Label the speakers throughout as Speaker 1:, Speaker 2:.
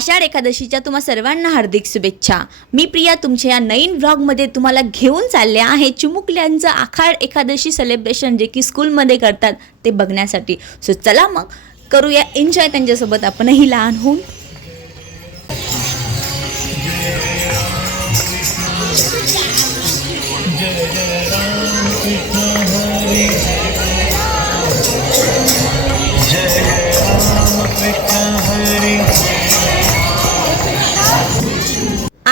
Speaker 1: आषाढ एकादशीच्या तुम्हा सर्वांना हार्दिक शुभेच्छा. मी प्रिया तुमच्या या नवीन व्लॉगमध्ये तुम्हाला घेऊन चालले आहे चिमुकल्यांचं आखाड एकादशी सेलिब्रेशन जे की स्कूलमध्ये करतात ते बघण्यासाठी. सो चला मग करूया एन्जॉय त्यांच्यासोबत आपणही लहान होऊन.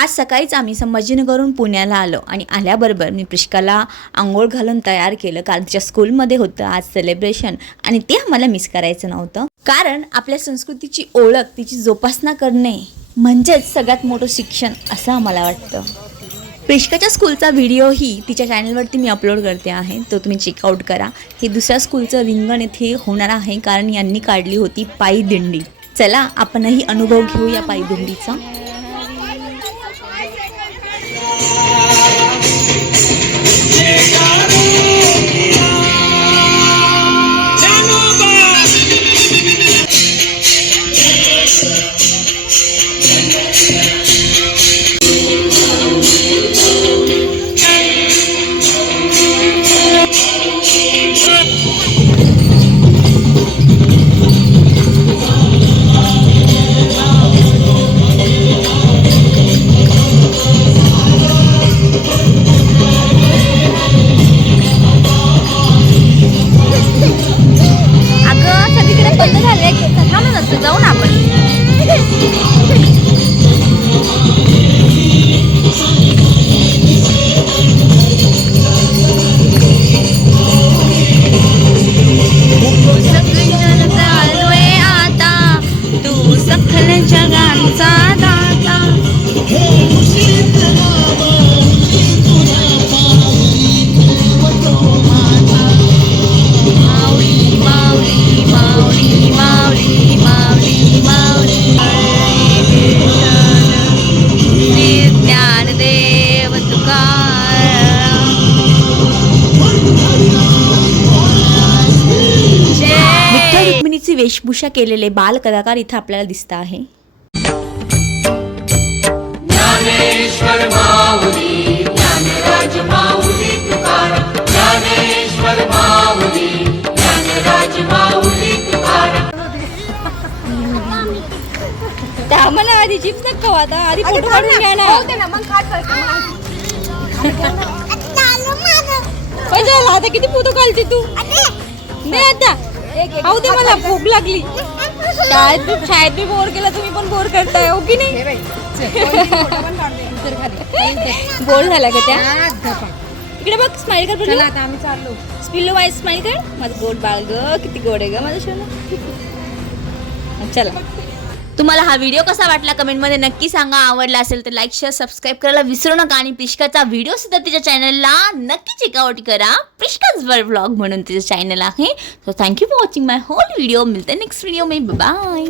Speaker 1: आज सकाळीच आम्ही संभाजीनगरहून पुण्याला आलो आणि आल्याबरोबर मी प्रिष्काला आंघोळ घालून तयार केलं. कारण तिच्या स्कूलमध्ये होतं आज सेलिब्रेशन आणि ते आम्हाला मिस करायचं नव्हतं. कारण आपल्या संस्कृतीची ओळख तिची जोपासना करणे म्हणजेच सगळ्यात मोठं शिक्षण असं आम्हाला वाटतं. प्रिष्काच्या स्कूलचा व्हिडिओही तिच्या चॅनलवरती मी अपलोड करते आहे. तो तुम्ही चेकआउट करा. हे दुसऱ्या स्कूलचं रिंगण येथे होणार आहे. कारण यांनी काढली होती पायी दिंडी चला आपणही अनुभव घेऊ या पायी दिंडीचा रुक्मिणीची वेशभूषा केलेले बाल कलाकार इथं आपल्याला दिसत आहे.
Speaker 2: ज्ञानेश्वर माऊली ज्ञानराज माऊली तुकाराम ज्ञानेश्वर माऊली ज्ञानराज माऊली तुकाराम
Speaker 1: त्या आम्हाला आधी चिप्स नका आता आधी फोटो काढून घ्या ना. आता किती फोटो काढते तू? नाही आता. खाऊ दे मला भूक लागली. शाळेत बी शाळेत बी बोर केला तुम्ही पण बोर करताय हो की नाही? बोर झाला का त्या? इकडे बघ स्माइल कर
Speaker 3: चला आता आम्ही चाललो.
Speaker 1: स्पिल्लो वाईज स्माइल कर. माझं गोड बाळ ग किती गोड आहे ग माझं शोना चला. तुम्हाला हा व्हिडिओ कसा वाटला कमेंटमध्ये नक्की सांगा. आवडला असेल तर लाईक शेअर सबस्क्राईब करायला विसरू नका. आणि प्रिष्काचा व्हिडिओ सुद्धा तिच्या चॅनलला नक्की चेकआउट करा. प्रिष्काच वर ब्लॉग म्हणून तिचं चॅनल आहे. So thank you for watching my whole video मिळते नेक्स्ट व्हिडिओ मे. बाय